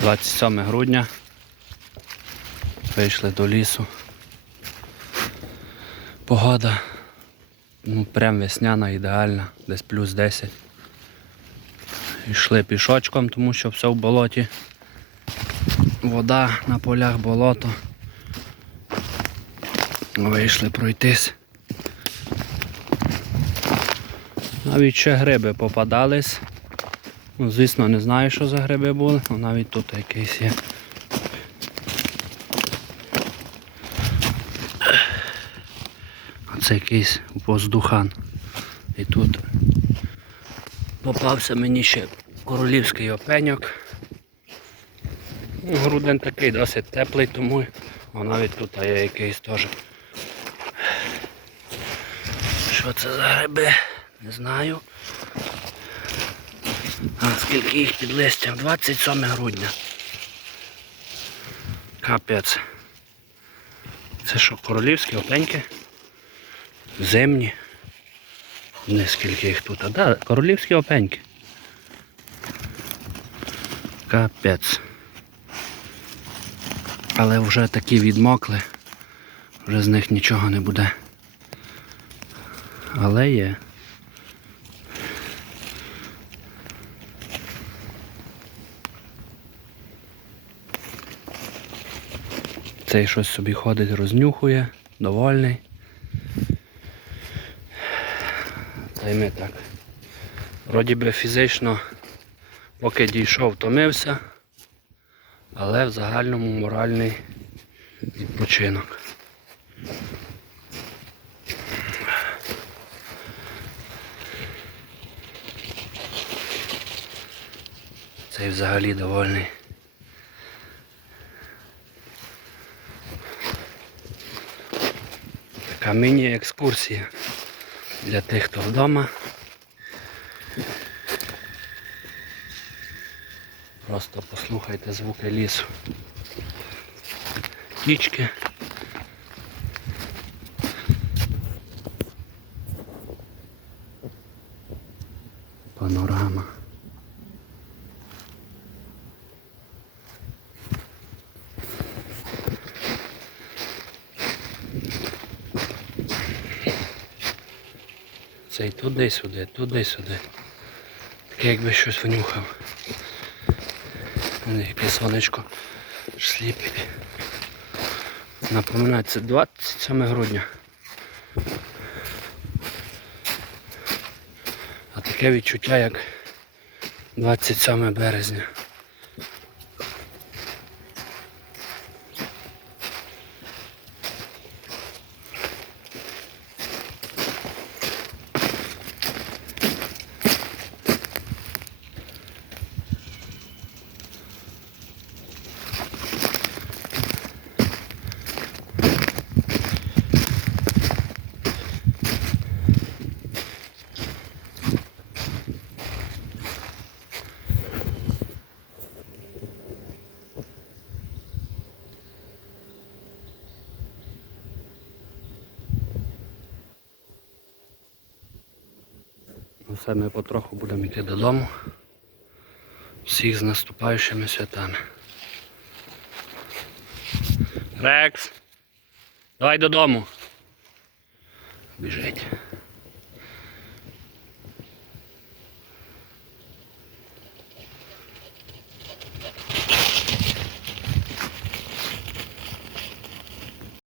27 грудня. Вийшли до лісу. Погода ну, прям весняна, ідеальна, десь плюс 10. Йшли пішочком, тому що все в болоті. Вода на полях болото. Вийшли пройтись. Навіть ще гриби попадались. Ну, звісно, не знаю, що за гриби були, але навіть тут якийсь є. А це якийсь воздухан. І тут попався мені ще королівський опеньок. Ну, Грудень такий досить теплий, тому а навіть тут є якийсь теж. Що це за гриби? Не знаю. Скільки їх під листям? 27 грудня. Капець. Це що, королівські опеньки? Зимні. Не скільки їх тут. А да, королівські опеньки. Капець. Але вже такі відмокли. Вже з них нічого не буде. Але є. Цей щось собі ходить, рознюхує, довольний. Та й ми так. Вроді би фізично, поки дійшов, втомився, але в загальному моральний відпочинок. Цей взагалі довольний. Така міні-екскурсія для тих, хто вдома. Просто послухайте звуки лісу. Птічки. Панорама. Цей туди-сюди, туди-сюди. Таке якби щось внюхав. Яке сонечко сліпить. Напоминаю, це 27 грудня. А таке відчуття як 27 березня. Все, ми потроху будемо йти додому. Всіх з наступаючими святами. Рекс! Давай додому. Біжить.